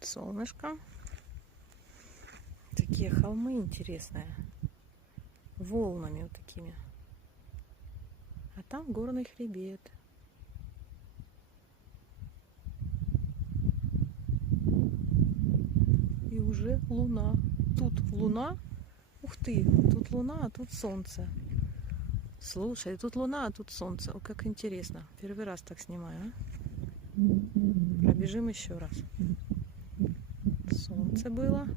Солнышко. Такие холмы интересные. Волнами вот такими. А там горный хребет. И уже луна. Тут луна. Ух ты, тут луна, а тут солнце. Слушай, тут луна, а тут солнце. О, как интересно. Первый раз так снимаю, а? Пробежим еще раз. Солнце было.